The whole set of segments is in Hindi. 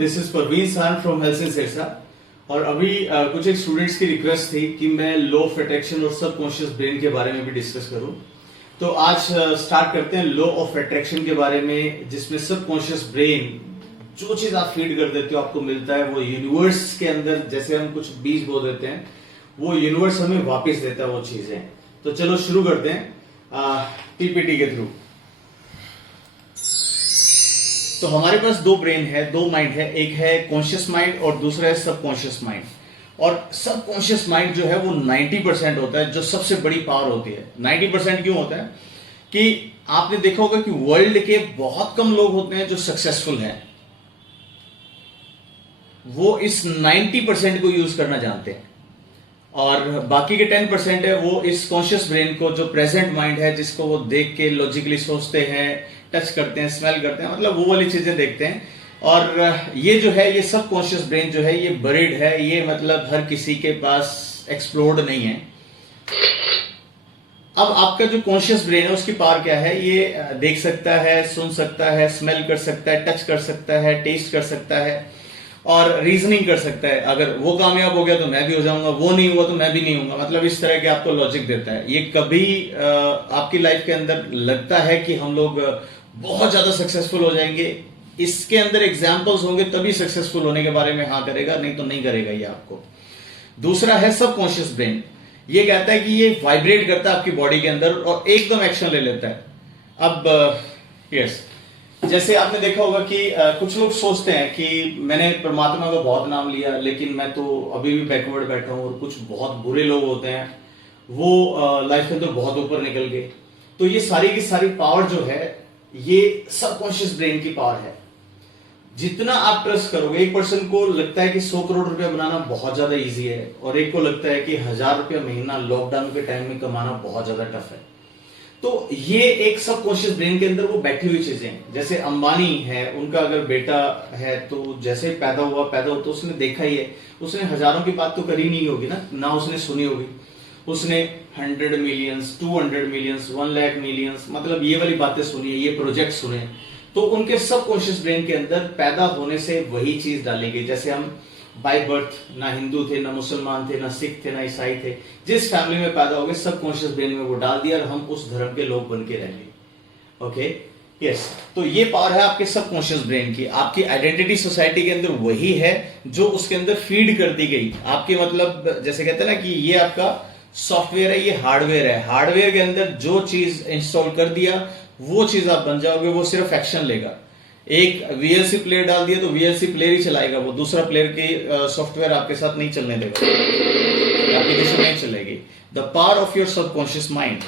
दिस इज परवीन सान फ्रॉम हेल्थ सिरसा। और अभी कुछ एक स्टूडेंट्स की रिक्वेस्ट थी कि मैं लॉ ऑफ अट्रैक्शन और सबकॉन्शियस ब्रेन के बारे में भी डिस्कस करूं। तो आज स्टार्ट करते हैं लॉ ऑफ अट्रैक्शन के बारे में, जिसमें सबकॉन्शियस ब्रेन जो चीज आप फीड कर देते हो आपको मिलता है। वो यूनिवर्स के अंदर जैसे हम कुछ बीज बो देते हैं, वो यूनिवर्स हमें वापस देता है वो चीजें। तो चलो शुरू करते हैं पीपीटी के थ्रू। तो हमारे पास दो ब्रेन है, दो माइंड है, एक है कॉन्शियस माइंड और दूसरा है सबकॉन्शियस माइंड। और सबकॉन्शियस माइंड जो है वो 90% होता है, जो सबसे बड़ी पावर होती है। 90% क्यों होता है कि आपने देखा होगा कि वर्ल्ड के बहुत कम लोग होते हैं जो सक्सेसफुल हैं, वो इस 90% को यूज करना जानते हैं। और बाकी के 10% है वो इस कॉन्शियस ब्रेन को, जो प्रेजेंट माइंड है, जिसको वो देख के लॉजिकली सोचते हैं, टच करते हैं, स्मेल करते हैं, मतलब वो वाली चीजें देखते हैं। और ये जो है, ये सब कॉन्शियस ब्रेन जो है ये बरीड है, ये मतलब हर किसी के पास एक्सप्लोर्ड नहीं है। अब आपका जो कॉन्शियस ब्रेन है उसकी पावर क्या है? ये देख सकता है, सुन सकता है, स्मेल कर सकता है, टच कर सकता है, टेस्ट कर सकता है और रीजनिंग कर सकता है। अगर वो कामयाब हो गया तो मैं भी हो जाऊंगा, वो नहीं हुआ तो मैं भी नहीं होऊंगा, मतलब इस तरह के आपको लॉजिक देता है। ये कभी आपकी लाइफ के अंदर लगता है कि हम लोग बहुत ज्यादा सक्सेसफुल हो जाएंगे, इसके अंदर एग्जाम्पल्स होंगे तभी सक्सेसफुल होने के बारे में हाँ करेगा, नहीं तो नहीं करेगा ये आपको। दूसरा है सबकॉन्शियस ब्रेन। ये कहता है कि ये वाइब्रेट करता है आपकी बॉडी के अंदर और एकदम एक्शन ले लेता है। अब यस, जैसे आपने देखा होगा कि कुछ लोग सोचते हैं कि मैंने परमात्मा का बहुत नाम लिया लेकिन मैं तो अभी भी बैकवर्ड बैठा हूं। और कुछ बहुत बुरे लोग होते हैं, वो लाइफ के अंदर बहुत ऊपर निकल गए। तो ये सारी की सारी पावर जो है ये सबकॉन्शियस ब्रेन की पावर है। जितना आप ट्रस्ट करोगे, एक पर्सन को लगता है कि 100 करोड़ रुपया बनाना बहुत ज्यादा इजी है और एक को लगता है कि 1000 रुपया महीना लॉकडाउन के टाइम में कमाना बहुत ज्यादा टफ है। तो ये एक सबकॉन्शियस ब्रेन के अंदर वो बैठी हुई चीजें। जैसे अंबानी है, उनका अगर बेटा है तो जैसे पैदा हुआ तो उसने देखा ही है, उसने हजारों की बात तो करी नहीं होगी ना उसने सुनी होगी। उसने 100 मिलियंस, 200 मिलियंस, 1 लाख मिलियंस, मतलब ये वाली बातें सुनी है, ये प्रोजेक्ट सुने। तो उनके सबकॉन्शियस ब्रेन के अंदर पैदा होने से वही चीज डाली गई। जैसे हम बाय बर्थ ना हिंदू थे, ना मुसलमान थे, ना सिख थे, ना ईसाई थे, जिस फैमिली में पैदा हो गए सबकॉन्शियस ब्रेन में वो डाल दिया और हम उस धर्म के लोग बन के रह गए। Okay, yes. तो ये पावर है आपके सबकॉन्शियस ब्रेन की। आपकी आइडेंटिटी सोसाइटी के अंदर वही है जो उसके अंदर फीड कर दी गई आपके, मतलब जैसे कहते हैं ना कि ये आपका सॉफ्टवेयर है, ये हार्डवेयर है। हार्डवेयर के अंदर जो चीज इंस्टॉल कर दिया वो चीज आप बन जाओगे। वो सिर्फ एक्शन लेगा। एक वीएलसी प्लेयर डाल दिया तो वीएलसी प्लेयर ही चलाएगा, वो दूसरा प्लेयर के सॉफ्टवेयर आपके साथ नहीं चलने देगा, एप्लीकेशन नहीं चलेगी। The power of your subconscious mind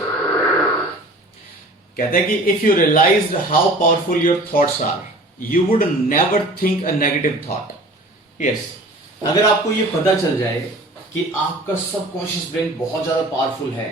कहता है कि if you realised how powerful your thoughts are, you would never think a negative thought. Yes, अगर आपको ये पता चल जाए कि आपका सबकॉन्शियस ब्रेन बहुत ज्यादा पावरफुल है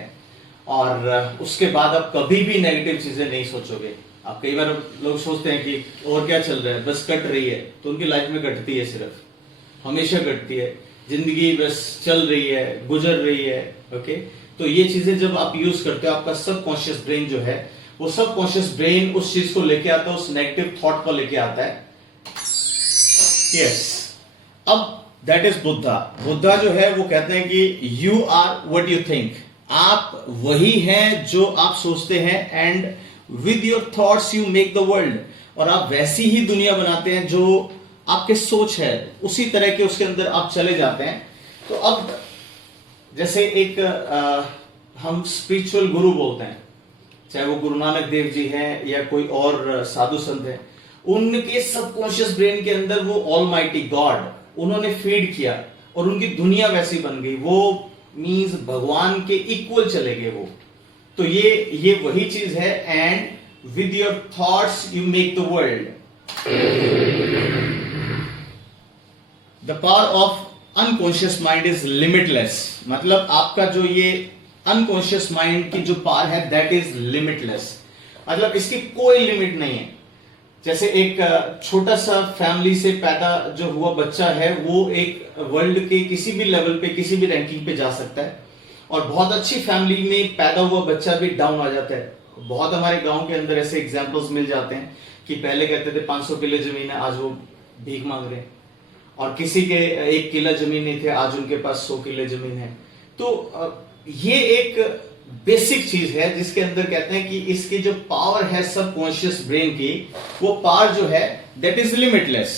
और उसके बाद आप कभी भी नेगेटिव चीजें नहीं सोचोगे। आप कई बार लोग सोचते हैं कि और क्या चल रहा है, बस कट रही है, तो उनकी लाइफ में कटती है, सिर्फ हमेशा कटती है, जिंदगी बस चल रही है, गुजर रही है। ओके, तो ये चीजें जब आप यूज करते हो, आपका सबकॉन्शियस ब्रेन जो है, वो सबकॉन्शियस ब्रेन उस चीज को लेके आता है, उस नेगेटिव थॉट को लेके आता है। यस, अब दैट इज बुद्धा। बुद्धा जो है वो कहते हैं कि you are what you think. आप वही हैं जो आप सोचते हैं, and with your thoughts you make the world. और आप वैसी ही दुनिया बनाते हैं जो आपके सोच है, उसी तरह के उसके अंदर आप चले जाते हैं। तो अब जैसे एक हम स्पिरिचुअल गुरु बोलते हैं, चाहे वो गुरु नानक देव जी हैं या कोई और साधु संत है, उनके सबकॉन्शियस ब्रेन के अंदर वो ऑलमाइटी गॉड उन्होंने फीड किया और उनकी दुनिया वैसी बन गई। वो मीन्स भगवान के इक्वल चले गए वो। तो ये वही चीज है, and with your thoughts you make the world. The power of unconscious mind is limitless. मतलब आपका जो ये अनकॉन्शियस माइंड की जो पावर है दैट इज लिमिटलेस, मतलब इसकी कोई लिमिट नहीं है। जैसे एक छोटा सा फैमिली से पैदा जो हुआ बच्चा है, वो एक वर्ल्ड के किसी भी लेवल पे, किसी भी रैंकिंग पे जा सकता है। और बहुत अच्छी फैमिली में पैदा हुआ बच्चा भी डाउन आ जाता है। बहुत हमारे गांव के अंदर ऐसे एग्जांपल्स मिल जाते हैं कि पहले कहते थे 500 किलो जमीन है, आज वो भीख मांग रहे हैं, और किसी के 1 किला जमीन नहीं थे, आज उनके पास 100 किले जमीन है। तो ये एक बेसिक चीज है जिसके अंदर कहते हैं कि इसकी जो पावर है सबकॉन्शियस ब्रेन की, वो पावर जो है दैट इज लिमिटलेस।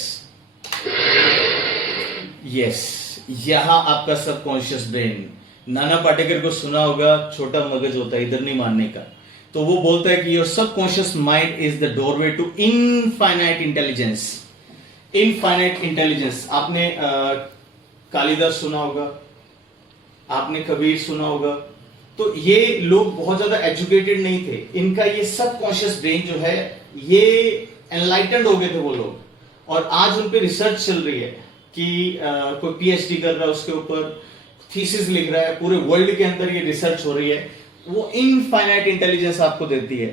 यस, यहां आपका सबकॉन्शियस ब्रेन, नाना पाटेकर को सुना होगा, छोटा मगज होता है, इधर नहीं मानने का। तो वो बोलता है कि your subconscious mind is the doorway to infinite intelligence. Infinite intelligence, आपने कालिदास सुना होगा, आपने कबीर सुना होगा। तो ये लोग बहुत ज्यादा एजुकेटेड नहीं थे, इनका ये सबकॉन्शियस ब्रेन जो है ये एनलाइटेंड हो गए थे वो लोग, और आज उन पे रिसर्च चल रही है कि कोई पीएचडी कर रहा है उसके ऊपर, थीसिस लिख रहा है, पूरे वर्ल्ड के अंदर ये रिसर्च हो रही है। वो इनफाइनाइट इंटेलिजेंस आपको देती है।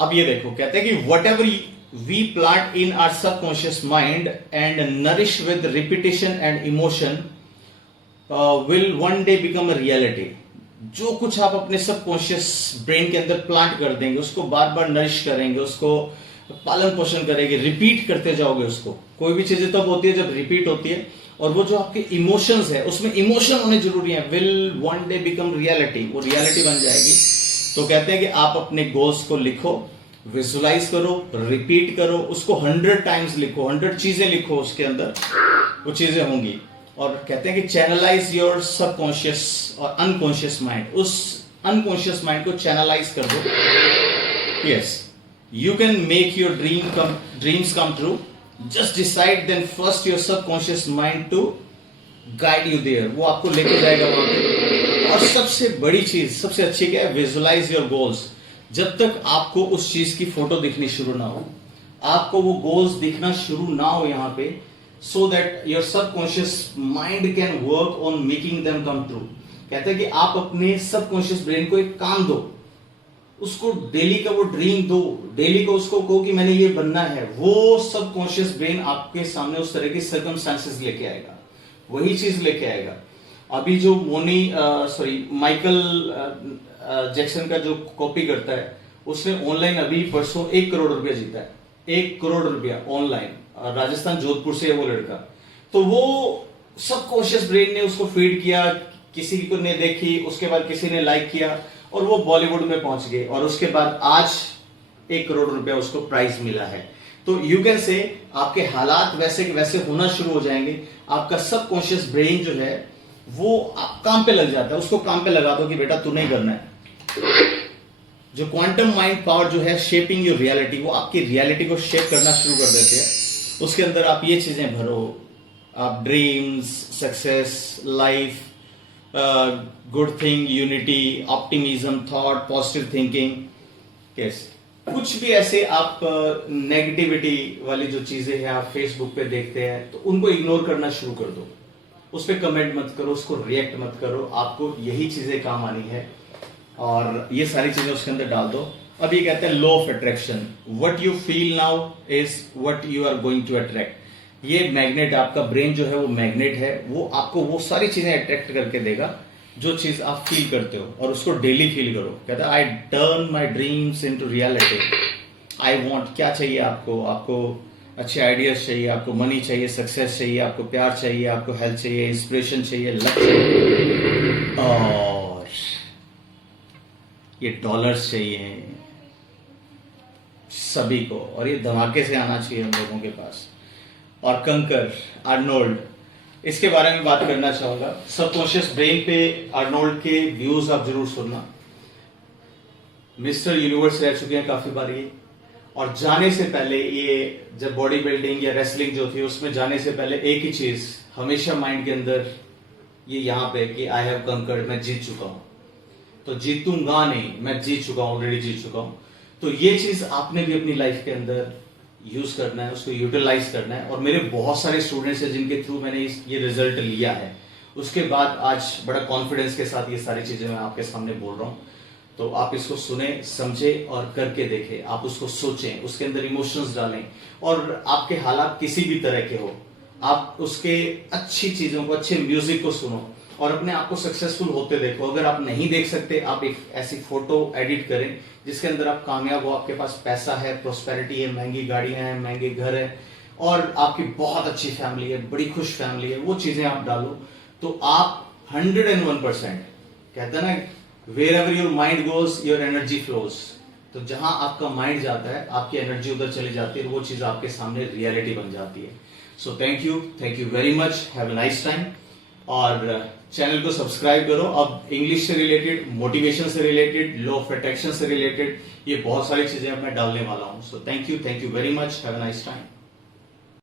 अब ये देखो, कहते हैं कि whatever we plant in our subconscious mind and nourish with repetition and emotion will one day become a reality. जो कुछ आप अपने सबकॉन्शियस ब्रेन के अंदर प्लांट कर देंगे, उसको बार बार नरिश करेंगे, उसको पालन पोषण करेंगे, रिपीट करते जाओगे उसको। कोई भी चीजें तब होती है जब रिपीट होती है, और वो जो आपके इमोशंस है उसमें इमोशन होने जरूरी है। Will one day become reality, वो रियलिटी बन जाएगी। तो कहते हैं कि आप अपने गोल्स को लिखो, विजुलाइज करो, रिपीट करो, उसको 100 टाइम्स लिखो, 100 चीजें लिखो, उसके अंदर वो चीजें होंगी। और कहते हैं कि चैनलाइज योर सबकॉन्शियस और अनकॉन्शियस माइंड, उस अनकॉन्शियस माइंड को चैनलाइज कर दो। Yes, you can make your dreams come true, just decide then first your subconscious mind to guide you there, वो आपको लेके जाएगा वहां पे। और सबसे बड़ी चीज, सबसे अच्छी क्या है, विजुलाइज योर गोल्स। जब तक आपको उस चीज की फोटो दिखनी शुरू ना हो, आपको वो गोल्स दिखना शुरू ना हो यहाँ पे, so that your subconscious mind can work on making them come true. कहते हैं कि आप अपने सबकॉन्शियस ब्रेन को एक काम दो, उसको डेली का वो ड्रीम दो, डेली को उसको कहो कि मैंने ये बनना है। वो सबकॉन्शियस ब्रेन आपके सामने उस तरह की सर्कमस्टांसेस लेके आएगा, वही चीज लेके आएगा। अभी जो माइकल जैक्सन का जो कॉपी करता है, उसने ऑनलाइन अभी परसों 1 करोड़ रुपया जीता है। 1 करोड़ रुपया ऑनलाइन, राजस्थान जोधपुर से है वो लड़का। तो वो सबकॉन्शियस ब्रेन ने उसको फीड किया, किसी को ने देखी, उसके बाद किसी ने लाइक किया, और वो बॉलीवुड में पहुंच गए, और उसके बाद आज 1 करोड़ रुपया उसको प्राइज मिला है। तो यू कैन से आपके हालात वैसे के वैसे होना शुरू हो जाएंगे। आपका सबकॉन्शियस ब्रेन जो है वो काम पे लग जाता है, उसको काम पे लगा दो कि बेटा तू नहीं करना है। जो क्वांटम माइंड पावर जो है शेपिंग योर रियलिटी, वो आपकी रियलिटी को शेप करना शुरू कर देते हैं। उसके अंदर आप ये चीजें भरो, आप dreams, success, life, good thing, unity, optimism, thought, positive thinking. कैसे कुछ भी ऐसे आप नेगेटिविटी वाली जो चीजें हैं आप फेसबुक पे देखते हैं, तो उनको इग्नोर करना शुरू कर दो, उस पर कमेंट मत करो, उसको रिएक्ट मत करो। आपको यही चीजें काम आनी है, और ये सारी चीजें उसके अंदर डाल दो। अब ये कहते हैं law of attraction, what you feel now is what you are going to attract. ये मैग्नेट, आपका ब्रेन जो है वो मैग्नेट है, वो आपको वो सारी चीजें अट्रैक्ट करके देगा जो चीज आप फील करते हो, और उसको डेली फील करो। कहता है I turn my dreams into reality. I want, क्या चाहिए आपको? आपको अच्छे आइडियाज चाहिए, आपको मनी चाहिए, सक्सेस चाहिए, आपको प्यार चाहिए, आपको हेल्थ चाहिए, इंस्पिरेशन चाहिए, लक चाहिए, और ये डॉलर्स चाहिए सभी को, और ये धमाके से आना चाहिए हम लोगों के पास। और कंकर, आर्नोल्ड, इसके बारे में बात करना चाहूंगा। सबकॉन्शियस ब्रेन पे आर्नोल्ड के व्यूज आप जरूर सुनना। मिस्टर यूनिवर्स रह चुके हैं काफी बार ये, और जाने से पहले ये जब बॉडी बिल्डिंग या रेसलिंग जो थी उसमें जाने से पहले एक ही चीज हमेशा माइंड के अंदर ये यहाँ पे कि आई हैव कंकर्ड, मैं जीत चुका हूं। तो जीतूंगा नहीं, मैं जीत चुका हूं, ऑलरेडी जीत चुका हूं। तो ये चीज आपने भी अपनी लाइफ के अंदर यूज करना है, उसको यूटिलाइज करना है। और मेरे बहुत सारे स्टूडेंट्स हैं जिनके थ्रू मैंने ये रिजल्ट लिया है, उसके बाद आज बड़ा कॉन्फिडेंस के साथ ये सारी चीजें मैं आपके सामने बोल रहा हूं। तो आप इसको सुने, समझे और करके देखें। आप उसको सोचें, उसके अंदर इमोशंस डालें, और आपके हालात किसी भी तरह के हो, आप उसके अच्छी चीजों को, अच्छे म्यूजिक को सुनो, और अपने आप को सक्सेसफुल होते देखो। अगर आप नहीं देख सकते, आप एक ऐसी फोटो एडिट करें जिसके अंदर आप कामयाब हो, आपके पास पैसा है, प्रोस्पेरिटी है, महंगी गाड़ियां हैं, महंगे घर है और आपकी बहुत अच्छी फैमिली है, बड़ी खुश फैमिली है, वो चीजें आप डालो तो आप 101%, कहते हैं ना, wherever your mind goes your energy flows. तो जहां आपका माइंड जाता है आपकी एनर्जी उधर चली जाती है, वो चीज आपके सामने रियलिटी बन जाती है। So thank you very much, have a nice time. और चैनल को सब्सक्राइब करो। अब इंग्लिश से रिलेटेड, मोटिवेशन से रिलेटेड, लॉ ऑफ अट्रैक्शन से रिलेटेड ये बहुत सारी चीजें अब मैं डालने वाला हूं। So thank you very much, have a nice time.